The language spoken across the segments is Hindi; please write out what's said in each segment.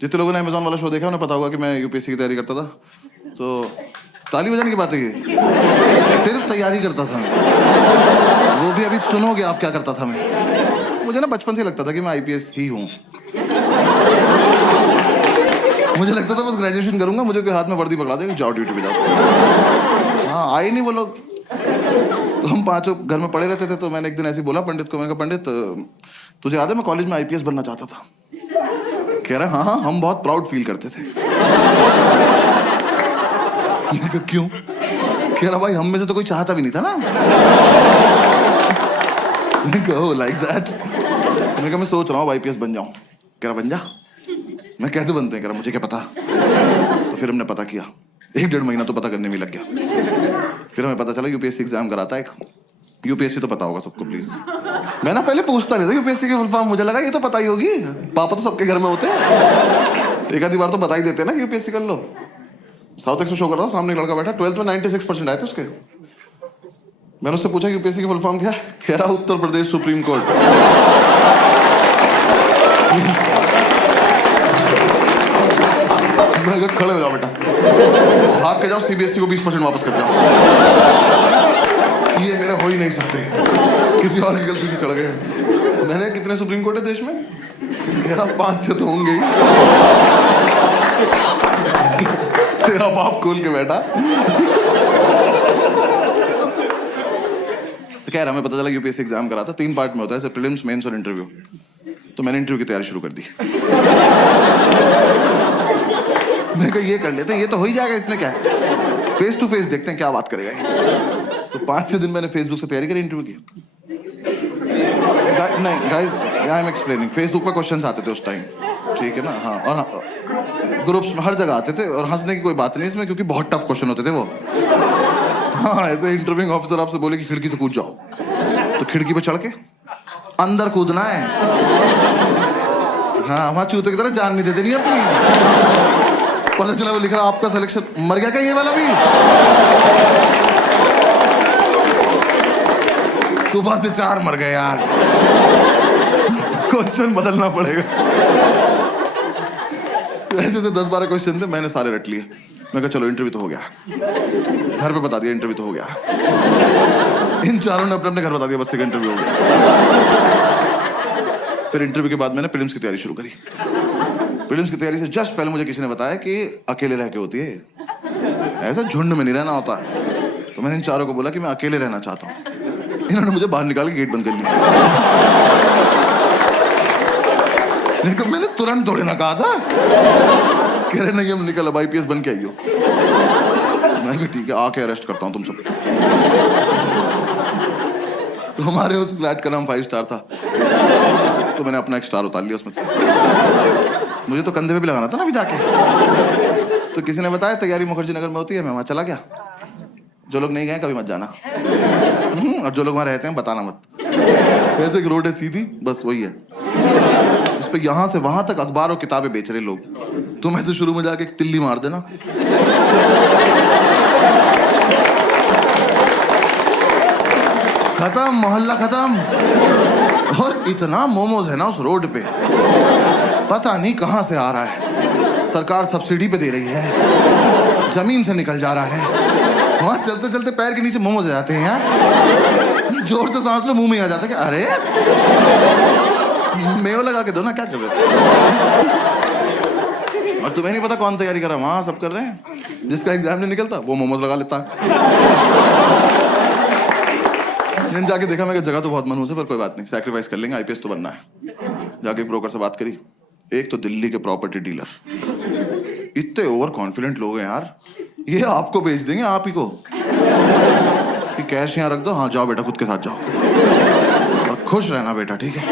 जितने लोगों ने अमेजोन वाला शो देखा उन्हें पता होगा कि मैं यूपीएससी की तैयारी करता था। तो ताली बजाने की बात है ये, सिर्फ तैयारी करता था मैं। वो भी अभी सुनोगे आप क्या करता था मैं। मुझे ना बचपन से लगता था कि मैं आईपीएस ही हूँ। मुझे लगता था बस ग्रेजुएशन करूंगा, मुझे कोई हाथ में वर्दी पकड़ा देगा, जाओ ड्यूटी पे जाओ। हाँ आए नहीं वो लोग। तो हम पांचों घर में पड़े रहते थे। तो मैंने एक दिन ऐसे बोला पंडित को, मैंने कहा पंडित तुझे याद है मैं कॉलेज में आईपीएस बनना चाहता था। कह रहा हाँ हम बहुत प्राउड फील करते थे। मैंने कहा क्यों? कह रहा भाई हम में से तो कोई चाहता भी नहीं था ना। मैंने कहा लाइक दैट। मैंने कहा मैं सोच रहा हूँ आईपीएस बन जाऊं। कह रहा बन जा। मैं कैसे बनते हैं? कह रहा मुझे क्या पता। तो फिर हमने पता किया, 1-1.5 महीना तो पता करने में लग गया। फिर हमें पता चला यूपीएससी एग्जाम कराता है एक। यूपीएससी तो पता होगा सबको प्लीज। मैं ना पहले पूछता नहीं था यूपीएससी की फुल फॉर्म, मुझे लगा ये तो पता ही होगी, पापा तो सबके घर में होते हैं, एक आधी बार तो बता ही देते हैं ना यूपीएससी कर लो। साउथ एक्स में शो कर रहा था, सामने एक लड़का बैठा, 12th में 96% आए थे उसके। मैंने उससे पूछा यूपीएससी की फुल फॉर्म क्या है? कह रहा उत्तर प्रदेश सुप्रीम कोर्ट। मैं कहा खड़े हो जाओ बेटा, भाग के जाओ सीबीएसई को 20% वापस कर जाओ, ये मेरे हो ही नहीं सकते, किसी और की गलती से चढ़ गए। मैंने कितने सुप्रीम कोर्ट है देश में? कह रहा 5-6 तो होंगे ही। तेरा बाप खोल के बैठा। तो कह रहा हमें पता चला यूपीएससी एग्जाम करा था, 3 पार्ट में होता है, जैसे प्रीलिम्स, मेंस और इंटरव्यू। तो मैंने इंटरव्यू की तैयारी शुरू कर दी। मैं कहा ये कर लेते हैं, ये तो हो ही जाएगा, इसमें क्या है, फेस टू फेस देखते हैं क्या बात करेगा ये। तो 5-6 दिन मैंने फेसबुक से तैयारी करी इंटरव्यू की। नहीं guys I am explaining, Facebook पर क्वेश्चंस आते थे उस टाइम, ठीक है ना। हाँ और ग्रुप्स में हर जगह आते थे, और हंसने की कोई बात नहीं इसमें, क्योंकि बहुत टफ क्वेश्चन होते थे वो। हाँ ऐसे इंटरव्यूइंग ऑफिसर आपसे बोले कि खिड़की से कूद जाओ, तो खिड़की पे चढ़ के अंदर कूदना है। हाँ वहां चूते की तरह जान नहीं देते नहीं अपनी। पता चला वो लिख रहा आपका सिलेक्शन, मर गया क्या ये वाला भी? सुबह से 4 मर गए यार। क्वेश्चन बदलना पड़ेगा। ऐसे से 10-12 क्वेश्चन थे, मैंने सारे रट लिए। मैं कहा चलो इंटरव्यू तो हो गया, घर पे बता दिया इंटरव्यू तो हो गया। इन चारों ने अपने अपने घर बता दिया बस एक इंटरव्यू हो गया। फिर इंटरव्यू के बाद मैंने प्रीलिम्स की तैयारी शुरू करी। प्रीलिम्स की तैयारी से जस्ट पहले मुझे किसी ने बताया कि अकेले रह के होती है, ऐसा झुंड में नहीं रहना होता है। तो मैंने इन चारों को बोला कि मैं अकेले रहना चाहता हूँ। इन्होंने मुझे बाहर निकाल के गेट बंद कर लिया। लेकिन मैंने तुरंत थोड़ी ना कहा था। कह रहे नहीं हम निकल, अब आईपीएस बन के आइयो। मैं कहा ठीक है आके अरेस्ट करता हूँ तुम सब। तो हमारे उस फ्लैट का नाम 5 स्टार था, तो मैंने अपना एक स्टार उतार लिया उसमें से। मुझे तो कंधे पे भी लगाना था ना अभी जाके। तो किसी ने बताया तैयारी मुखर्जी नगर में होती है, मैं वहां चला गया। जो लोग नहीं गए कभी मत जाना, और जो लोग वहां रहते हैं बताना मत। वैसे एक रोड है सीधी, बस वही है, उस पे यहां से वहां तक अखबार और किताबें बेच रहे लोग। तुम ऐसे शुरू में जाके एक तिल्ली मार देना, खत्म, मोहल्ला खत्म। और इतना मोमोज है ना उस रोड पे, पता नहीं कहां से आ रहा है। सरकार सब्सिडी पे दे रही है, जमीन से निकल जा रहा है। वहां चलते चलते पैर के नीचे मोमोज आ जाते हैं यार, जोर से सांस लो मुंह में आ जाता है कि अरे मेव लगा के दो ना, क्या कर रहे हो? और तुम्हें नहीं पता कौन तैयारी कर रहा है, वहां सब कर रहे हैं। जिसका एग्जाम नहीं निकलता वो मोमोज लगा लेता है। जाके देखा, मैं जगह तो बहुत मनहूस है पर कोई बात नहीं, सैक्रिफाइस कर लेंगे, आईपीएस तो बनना है। जाके ब्रोकर से बात करी, एक तो दिल्ली के प्रॉपर्टी डीलर, इतने ओवर कॉन्फिडेंट लोग हैं यार, ये आपको बेच देंगे आप ही को, कि कैश यहाँ रख दो, हाँ जाओ बेटा खुद के साथ जाओ और खुश रहना बेटा, ठीक है।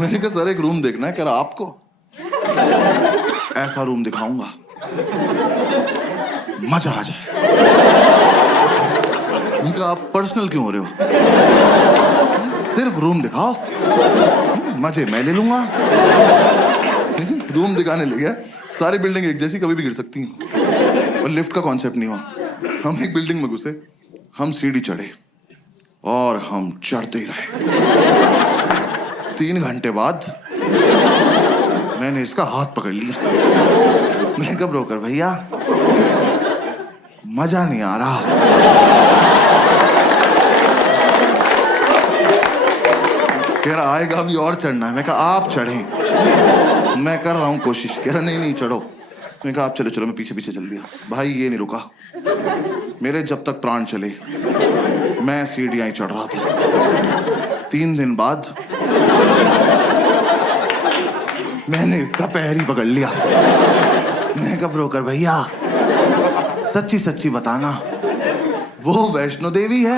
मैंने कहा सर एक रूम देखना है। कह रहा आपको ऐसा रूम दिखाऊंगा मजा आ जाए। आप पर्सनल क्यों हो रहे हो, सिर्फ रूम दिखाओ, मजे मैं ले लूंगा। रूम दिखाने ले गया, सारी बिल्डिंग एक जैसी, कभी भी गिर सकती हैं, और लिफ्ट का कॉन्सेप्ट नहीं हुआ। हम एक बिल्डिंग में घुसे, हम सीढ़ी चढ़े और हम चढ़ते ही रहे। 3 घंटे बाद मैंने इसका हाथ पकड़ लिया। मैं कहा ब्रोकर भैया मजा नहीं आ रहा। कह रहा आएगा अभी और चढ़ना है। मैं कहा आप चढ़ें, मैं कर रहा हूं कोशिश। कह रहा नहीं नहीं चढ़ो। मैं कहा आप चलो चलो, मैं पीछे पीछे चल दिया। भाई ये नहीं रुका, मेरे जब तक प्राण चले मैं सीढ़ियां ही चढ़ रहा था। 3 दिन बाद मैंने इसका पैर ही पकड़ लिया। मैं कहा ब्रोकर भैया सच्ची सच्ची बताना, वो वैष्णो देवी है?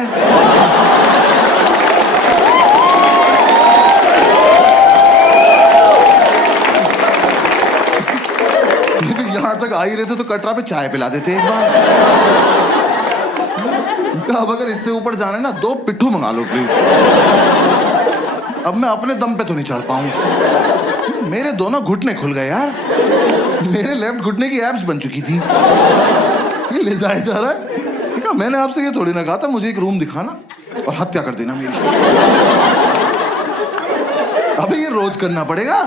यहां तक आ ही रहे थे तो कटरा पे चाय पिला देते एक बार। अब अगर इससे ऊपर जाना है ना 2 पिट्ठू मंगा लो प्लीज। अब मैं अपने दम पे तो नहीं चढ़ पाऊंगा। मेरे दोनों घुटने खुल गए यार। मेरे लेफ्ट घुटने की एब्स बन चुकी थी। ये ले जाए जा रहा है। कहा मैंने आपसे ये थोड़ी ना कहा था मुझे एक रूम दिखाना और हत्या कर देना मेरी। अबे ये रोज करना पड़ेगा।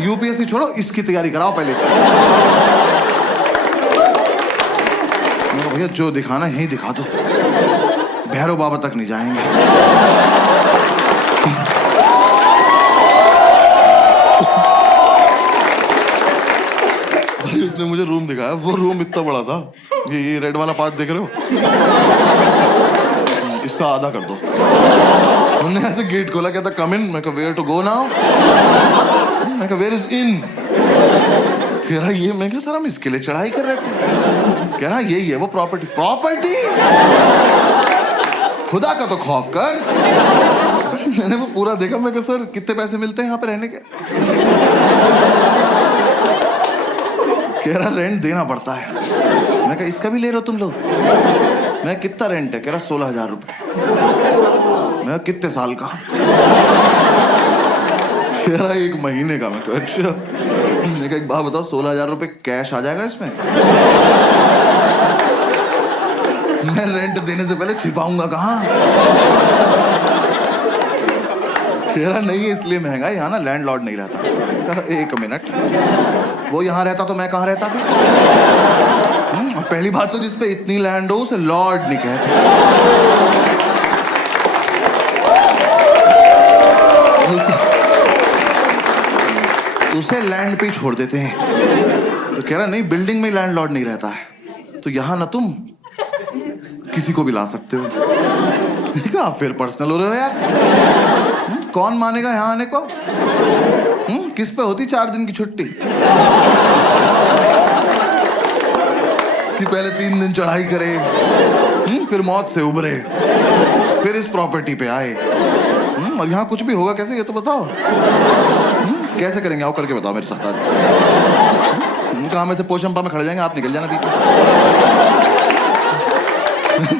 यूपीएससी छोड़ो, इसकी तैयारी कराओ पहले। भैया जो दिखाना यही दिखा दो, भैरव बाबा तक नहीं जाएंगे। भाई उसने मुझे रूम दिखाया, वो रूम इतना बड़ा था। ये रेड वाला पार्ट देख रहे हो, इसका आधा कर दो। उन्होंने ऐसे गेट खोला, कहता कम इन। मैं कहा वेयर टू गो नाउ? मैं कहा वेयर इज इन? कह रहा ये। मैं कहा सर हम इसके लिए चढ़ाई कर रहे थे। कह रहा यही है वो प्रॉपर्टी। प्रॉपर्टी? खुदा का तो खौफ कर। मैंने वो पूरा देखा। मैं कहा सर कितने पैसे मिलते हैं यहाँ पे रहने के? कह रहा रेंट देना पड़ता है। मैं कहा इसका भी ले रहे हो तुम लोग? मैं कितना रेंट है? कह रहा 16,000 रुपए। मैं कितने साल का? कह रहा 1 महीने का। मैं कहा अच्छा। मैं कहा एक बात बताओ 16,000 रुपए कैश आ जाएगा इसमें? मैं रेंट देने से पहले छिपाऊंगा कहाँ? कह रहा नहीं है इसलिए महंगा है, यहाँ ना लैंडलॉर्ड नहीं रहता। कहा 1 मिनट, वो यहाँ रहता तो मैं कहाँ रहता फिर? और पहली बात तो जिसपे इतनी लैंड हो उसे लॉर्ड नहीं कहते। उसे लैंड पे ही छोड़ देते हैं। तो कह रहा नहीं बिल्डिंग में लैंडलॉर्ड नहीं रहता है, तो यहाँ ना तुम किसी को भी ला सकते हो। कहा फिर पर्सनल हो रहे हो यार। कौन मानेगा यहाँ आने को? किस पे होती 4 दिन की छुट्टी? कि पहले 3 दिन चढ़ाई करे, फिर मौत से उबरे, फिर इस प्रॉपर्टी पे आए। और यहाँ कुछ भी होगा कैसे ये तो बताओ। कैसे करेंगे आओ करके बताओ मेरे साथ आज। कहा में से पोशंपा में खड़े जाएंगे, आप निकल जाना बीच में।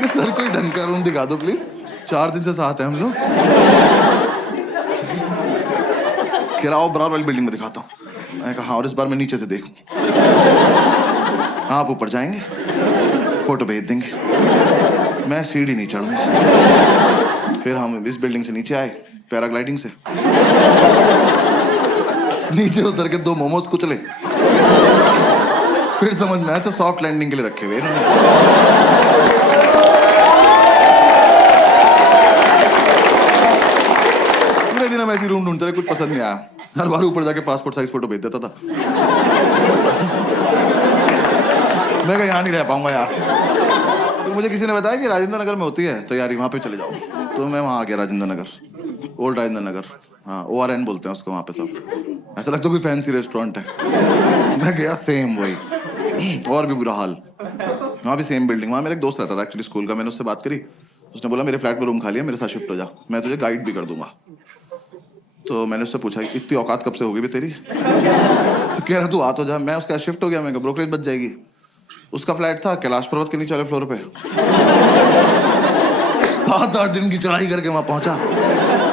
सर कोई ढंग का रूम दिखा दो प्लीज, 4 दिन से साथ हैं हम लोग। कह रहा बराबर वाली बिल्डिंग में दिखाता हूँ। मैं कहा हाँ, और इस बार मैं नीचे से देखूं। आप ऊपर जाएंगे, फोटो भेज देंगे, मैं सीढ़ी नहीं चढ़ूंगा। फिर हम इस बिल्डिंग से नीचे आए पैराग्लाइडिंग से। नीचे उतर के 2 मोमोज कुचले। फिर समझ में आया अच्छा सॉफ्ट लैंडिंग के लिए रखे हुए इन्होंने। पूरे दिन हम ऐसी रूम ढूंढते रहे, कुछ पसंद नहीं आया। हर बार ऊपर जाके पासपोर्ट साइज फोटो भेज देता था। मैं कहा यहाँ नहीं रह पाऊंगा यार। तो मुझे किसी ने बताया कि राजेंद्र नगर में होती है तैयारी, वहां पे चले जाओ। तो मैं वहां आ गया, राजेंद्र नगर, ओल्ड राजेंद्र नगर। हाँ ORN बोलते हैं उसको वहां पे सब। ऐसा लगता है कोई फैंसी रेस्टोरेंट है। मैं गया सेम वही, और भी बुरा हाल। वहाँ भी सेम बिल्डिंग। वहाँ मेरा एक दोस्त रहता था एक्चुअली स्कूल का। मैंने उससे बात करी, उसने बोला मेरे फ्लैट में रूम खाली है, मेरे साथ शिफ्ट हो जा, मैं तुझे गाइड भी कर दूंगा। तो मैंने उससे पूछा इतनी औकात कब से होगी भी तेरी? तो कह रहा तू आ तो जा। मैं उसके साथ शिफ्ट हो गया। मैं ब्रोकरेज बच जाएगी। उसका फ्लैट था कैलाश पर्वत के नीचे वाले फ्लोर पे। 7-8 दिन की चढ़ाई करके वहां पहुंचा,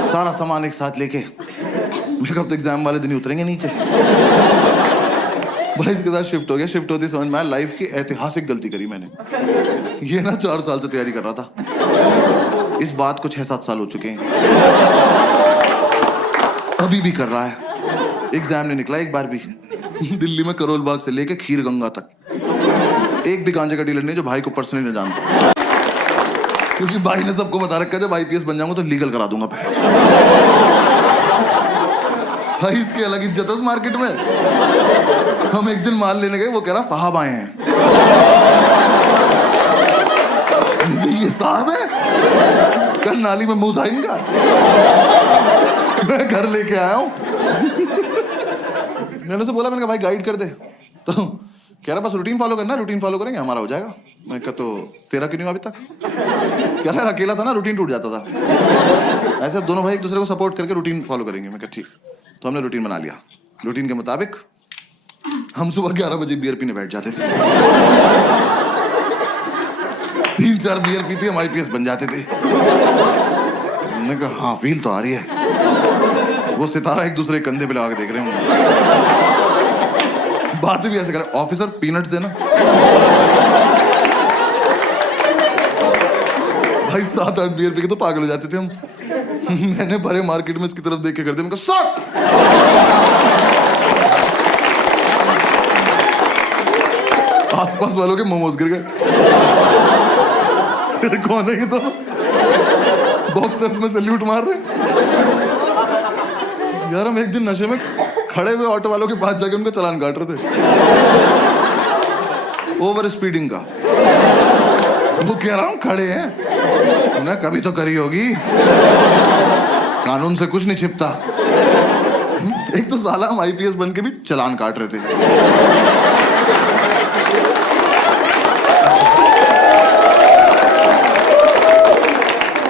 सारा सामान एक साथ लेके। मैं कब तो एग्जाम वाले दिन ही उतरेंगे नीचे। भाई इसके साथ शिफ्ट हो गया। शिफ्ट होती समझ में आया लाइफ की ऐतिहासिक गलती करी मैंने। ये ना 4 साल से तैयारी कर रहा था, इस बात को 6-7 साल हो चुके हैं, अभी भी कर रहा है। एग्जाम नहीं निकला एक बार भी। दिल्ली में करोल बाग से लेके खीर गंगा तक एक भी गांजे का डीलर नहीं जो भाई को पर्सनली न जानता, क्योंकि भाई ने सबको बता रखा है जब आईपीएस बन जाऊंगा तो लीगल करा दूंगा भाई। इसकी अलग इज्जत है उस मार्केट में। हम एक दिन माल लेने गए, वो कह रहा साहब आए हैं। ये साहब है, कल नाली में मुंह था इनका। मैं घर लेके आया हूं। मैंने उसे बोला, मैंने कहा भाई गाइड कर दे, तो कह रहा बस रूटीन फॉलो करना, रूटीन फॉलो करेंगे हमारा हो जाएगा। मैं कहा तो तेरा क्यों नहीं अभी तक? कह रहा अकेला था ना, रूटीन टूट जाता था। ऐसे दोनों भाई एक दूसरे को सपोर्ट करके रूटीन फॉलो करेंगे। मैं कहा ठीक। तो हमने रूटीन बना लिया। रूटीन के मुताबिक हम सुबह 11 बजे बियर पीने बैठ जाते थे। 3-4 बियर पीते हम आईपीएस बन जाते थे। मैंने कहा हाँ फील तो आ रही है। वो सितारा एक दूसरे कंधे पे लगा के देख रहे हैं। बातें भी ऐसे कर, ऑफिसर पीनट्स देना। भाई 7-8 बियर पी के तो पागल हो जाते थे हम। मैंने भरे मार्केट में इसकी तरफ देख के कर दिया। मैं कहा आसपास वालों के मोमोज गिर गए। कौन है ये? तो बॉक्सर्स में सैल्यूट मार रहे। यार हम एक दिन नशे में खड़े हुए ऑटो वालों के पास जाके उनका चालान काट रहे थे, ओवर स्पीडिंग का। वो कह रहा हूं खड़े हैं ना, कभी तो करी होगी, कानून से कुछ नहीं छिपता। एक तो साला हम आईपीएस बन के भी चालान काट रहे थे।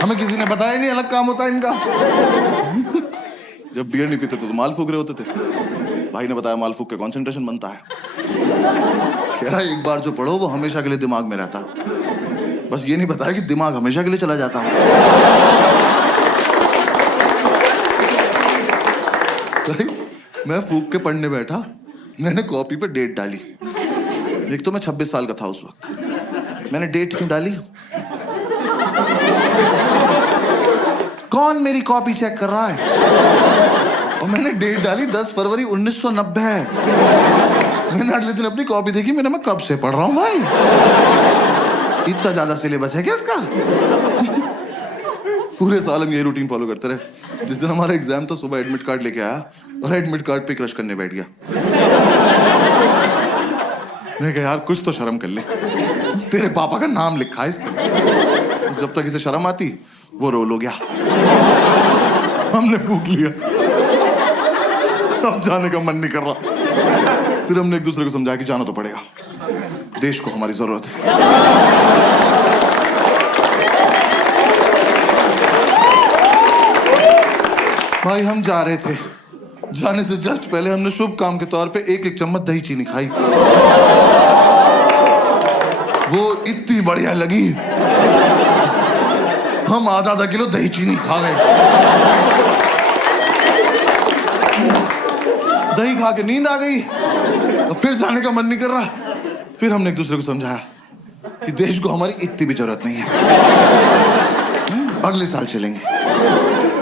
हमें किसी ने बताया नहीं अलग काम होता है इनका। जब बियर नहीं पीते तो माल फूक रहे होते थे। भाई ने बताया माल फूक के कंसंट्रेशन बनता है। कह रहा एक बार जो पढ़ो वो हमेशा के लिए दिमाग में रहता है। बस ये नहीं बताया कि दिमाग हमेशा के लिए चला जाता है। मैं फूक के पढ़ने बैठा, मैंने कॉपी पे डेट डाली। एक तो मैं 26 साल का था उस वक्त। मैंने डेट क्यों डाली? कौन मेरी कॉपी चेक कर रहा है? और मैंने डेट डाली 10 फरवरी 1990। मैंने अगले दिन अपनी कॉपी देखी, मैं कब से पढ़ रहा हूं भाई? इतना ज्यादा सिलेबस है क्या इसका? पूरे साल हम यही रूटीन फॉलो करते रहे। जिस दिन हमारा एग्जाम था सुबह एडमिट कार्ड लेके आया और एडमिट कार्ड पे क्रश करने बैठ गया। मैंने कहा यार कुछ तो शर्म कर ले, तेरे पापा का नाम लिखा है इस पे। जब तक इसे शर्म आती वो रोल हो गया। हमने फूक लिया, अब जाने का मन नहीं कर रहा। फिर हमने एक दूसरे को समझाया कि जाना तो पड़ेगा, देश को हमारी जरूरत है। भाई हम जा रहे थे, जाने से जस्ट पहले हमने शुभ काम के तौर पे 1-1 चम्मच दही चीनी खाई। वो इतनी बढ़िया लगी, हम आधा किलो दही चीनी खा गए। दही खा के नींद आ गई और फिर जाने का मन नहीं कर रहा। फिर हमने एक दूसरे को समझाया कि देश को हमारी इतनी भी जरूरत नहीं है, अगले साल चलेंगे।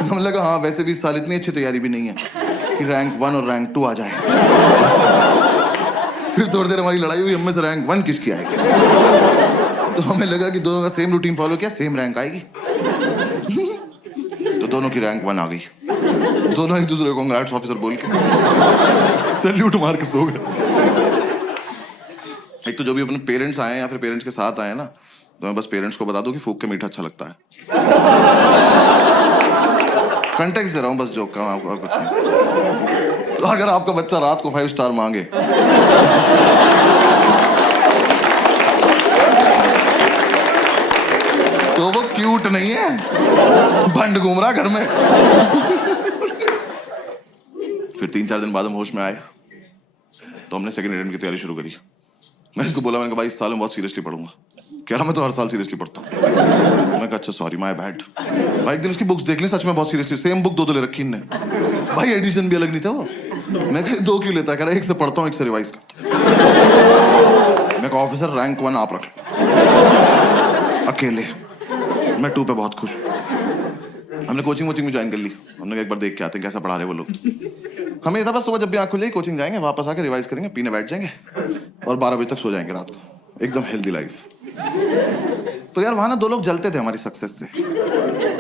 हमें लगा हाँ वैसे भी इस साल इतनी अच्छी तैयारी भी नहीं है कि रैंक 1 और रैंक 2 आ जाए। फिर थोड़ी देर हमारी लड़ाई हुई, हम में से रैंक 1 किसकी आएगी। तो हमें लगा कि दोनों का सेम रूटीन फॉलो किया, सेम रैंक आएगी। तो दोनों की रैंक 1 आ गई। दोनों एक दूसरे को कांग्रेट्स ऑफिसर बोल के सैल्यूट मार के सो गए। एक तो जो भी अपने पेरेंट्स आए या फिर पेरेंट्स के साथ आए ना, तो मैं बस पेरेंट्स को बता दूं कि फूक के मीठा अच्छा लगता है। कंटेक्स्ट दे रहा हूं बस जोक का आपको, और कुछ नहीं। तो अगर आपका बच्चा रात को 5 स्टार मांगे तो वो क्यूट नहीं है, भंड घूम रहा घर में। फिर 3-4 दिन बाद हम होश में आए तो हमने सेकंड अटेम्प्ट की तैयारी शुरू करी। मैं इसको बोला, मैंने कहा भाई इस साल मैं बहुत सीरियसली पढ़ूंगा। कह रहा मैं तो हर साल सीरियसली पढ़ता हूँ। मैं कहा अच्छा सॉरी माय बैड। भाई एक दिन उसकी बुक्स देख ली, सच में बहुत सीरियसली सेम बुक 2 ले रखी इनने। भाई एडिशन भी अलग नहीं था वो। मैं कहा 2 क्यों लेता? कह रहा 1 से पढ़ता हूँ 1 से रिवाइज करता हूँ। मैं कहा ऑफिसर रैंक 1 आप रख लो अकेले, मैं 2 पे बहुत खुश हूँ। हमने कोचिंग वोचिंग में ज्वाइन कर ली। हमने एक बार देख के आते हैं कैसा पढ़ा रहे वो लोग। हमें था बस सुबह जब भी आँख खुलेगी कोचिंग जाएंगे, वापस आके रिवाइज करेंगे, पीने बैठ जाएंगे और 12 बजे तक सो जाएंगे रात को। एकदम हेल्दी लाइफ। तो यार वहां ना 2 लोग जलते थे हमारी सक्सेस से।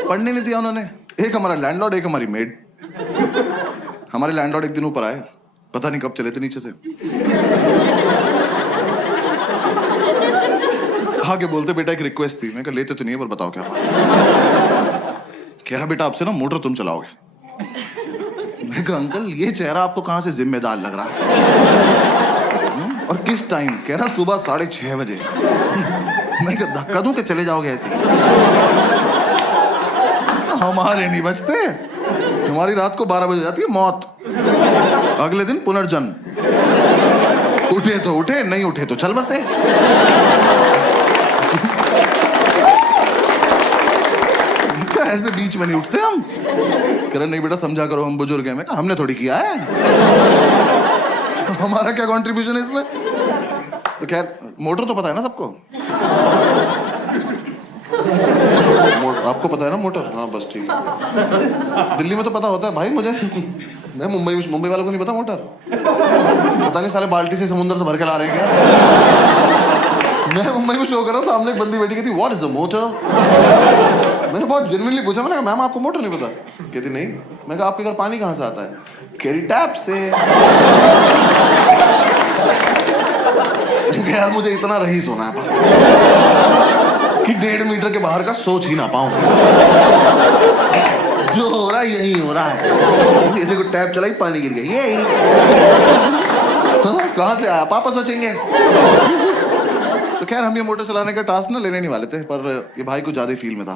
पढ़ने नहीं दिया उन्होंने। एक हमारा लैंडलॉर्ड, एक हमारी मेड। हमारे लैंडलॉर्ड एक दिन ऊपर आए, पता नहीं कब चले थे नीचे से। आगे बोलते बेटा एक रिक्वेस्ट थी। मैं कहा लेते तो नहीं है पर बताओ क्या बात। कह रहा बेटा आपसे ना मोटर तुम चलाओगे। मैं कहा अंकल ये चेहरा आपको कहां से जिम्मेदार लग रहा है? और किस टाइम? कह रहा सुबह 6:30 बजे। मैं कहा धक्का दूं कि चले जाओगे ऐसे? हमारे नहीं बचते, हमारी रात को 12 बजे जाती है मौत, अगले दिन पुनर्जन्म। उठे तो उठे, नहीं उठे तो चल बसे। ऐसे बीच में नहीं उठते हम। कह रहे नहीं बेटा समझा करो हम बुजुर्ग हैं। मैं कहा हमने थोड़ी किया है, हमारा क्या कंट्रीब्यूशन है इसमें? तो खैर मोटर तो पता है ना सबको। आपको पता है ना मोटर? हाँ बस ठीक है। दिल्ली में तो पता होता है भाई मुझे। मैं मुंबई वालों को नहीं पता मोटर। पता नहीं साले बाल्टी से समुद्र से भर के ला रहे हैं क्या। मैं मुंबई में शो कर रहा हूँ, सामने एक बंदी बैठी कहती व्हाट इज अ मोटर। मैंने बहुत जेन्युइनली पूछा, मैंने कहा मैम आपको मोटर नहीं पता? कहती नहीं। मैं कहा आपके घर पानी कहाँ से आता है? कह रही टैप से। यार मुझे इतना रईस होना है बस कि 1.5 मीटर के बाहर का सोच ही ना पाऊं। जो हो रहा है यही हो रहा है। ये देखो टैप चलाई पानी गिर गया, यही। कहाँ से आया पापा सोचेंगे। तो खैर हम ये मोटर चलाने का टास्क ना लेने नहीं वाले थे, पर ये भाई को ज्यादा फील में था।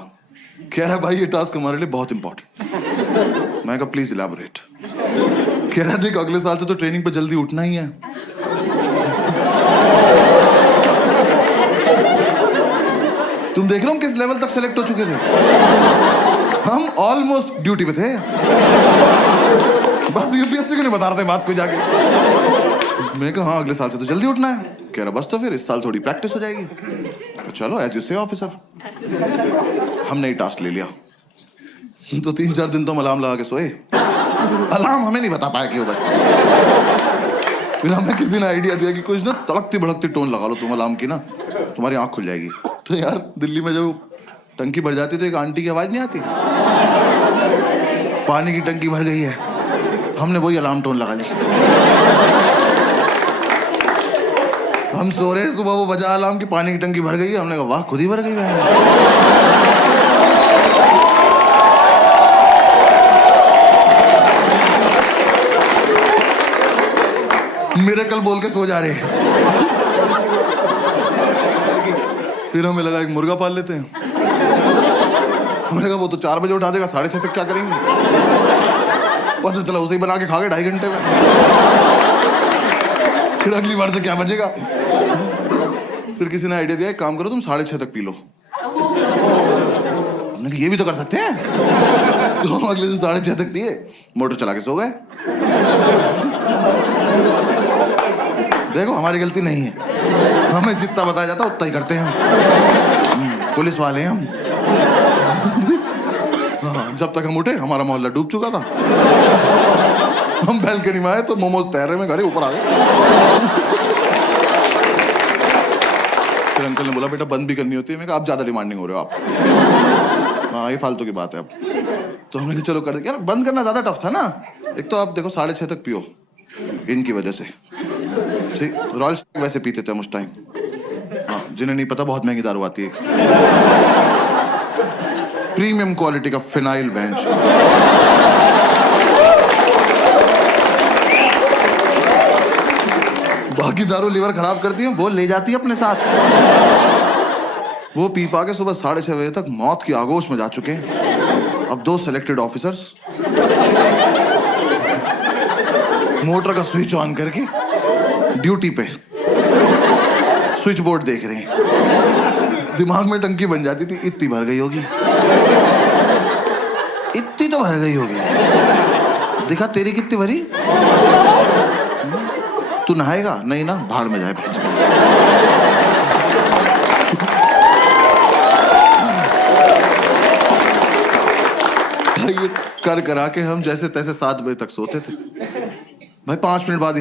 कह रहा भाई ये टास्क हमारे लिए बहुत इंपॉर्टेंट। मैं कहा प्लीज इलैबोरेट। कह रहा देख अगले साल से तो ट्रेनिंग पे जल्दी उठना ही है। तुम देख रहे हो हम किस लेवल तक सेलेक्ट हो चुके थे। हम ऑलमोस्ट ड्यूटी पे थे। बस यूपीएससी को नहीं बता रहे थे बात को जाके। मैं कहा हाँ अगले साल से तो जल्दी उठना है। कह रहा बस तो फिर इस साल थोड़ी प्रैक्टिस हो जाएगी। तो चलो एज यू से ऑफिसर। हमने ही टास्क ले लिया। तो 3-4 दिन तो हम अलार्म लगा के सोए। अलार्म हमें नहीं बता पाया क्यों बजता। फिर हमें किसी ने आइडिया दिया कि कुछ ना तड़कती भड़कती टोन लगा लो तुम अलार्म की ना, तुम्हारी आंख खुल जाएगी। तो यार दिल्ली में जब टंकी भर जाती तो एक आंटी की आवाज नहीं आती, पानी की टंकी भर गई है। हमने वही अलार्म टोन लगा ली। हम सो रहे, सुबह वो बजा अलार्म की पानी की टंकी भर गई है। हमने कहा वाह खुद ही भर गई है। मिरेकल बोल के सो जा रहे हैं। फिर हमें लगा एक मुर्गा पाल लेते हैं। हमने कहा वो तो 4 बजे उठा देगा, 6:30 तक क्या करेंगे। पता चला उसे ही बना के खा गए 2.5 घंटे में। फिर अगली बार से क्या बचेगा। फिर किसी ने आइडिया दिया एक काम करो तुम 6:30 तक पी लो। हमने कहा ये भी तो कर सकते हैं। तो अगले दिन 6:30 तक पिए, मोटर चला के सो गए। देखो हमारी गलती नहीं है, हमें जितना बताया जाता उतना ही करते हैं। पुलिस वाले हैं हम। हाँ, जब तक हम उठे हमारा मोहल्ला डूब चुका था। हम बैल्कनी में आए तो मोमोज तैर रहे में घरे ऊपर आ गए। फिर अंकल ने बोला बेटा बंद भी करनी होती है। मैं कहा आप ज्यादा डिमांडिंग हो रहे हो आप। हाँ ये फालतू की बात है अब। तो हमने कहा चलो कर दे। यार बंद करना ज्यादा टफ था ना। एक तो आप देखो 6:30 तक पियो इनकी वजह से। ठीक रॉयल स्टैग वैसे पीते थे हम उस टाइम। हाँ जिन्हें नहीं पता बहुत महंगी दारू आती है, प्रीमियम क्वालिटी का फिनाइल बेंच। बाकी दारू लीवर खराब करती है, वो ले जाती है अपने साथ। वो पी पा के सुबह 6:30 बजे तक मौत की आगोश में जा चुके हैं। अब 2 सिलेक्टेड ऑफिसर्स मोटर का स्विच ऑन करके ड्यूटी पे स्विच बोर्ड देख रहे हैं। दिमाग में टंकी बन जाती थी इतनी भर गई होगी, इतनी तो भर गई होगी। देखा तेरी कितनी भरी। तू नहाएगा नहीं ना, भाड़ में जाए। ये कर करा के हम जैसे तैसे 7 बजे तक सोते थे। भाई 5 मिनट बाद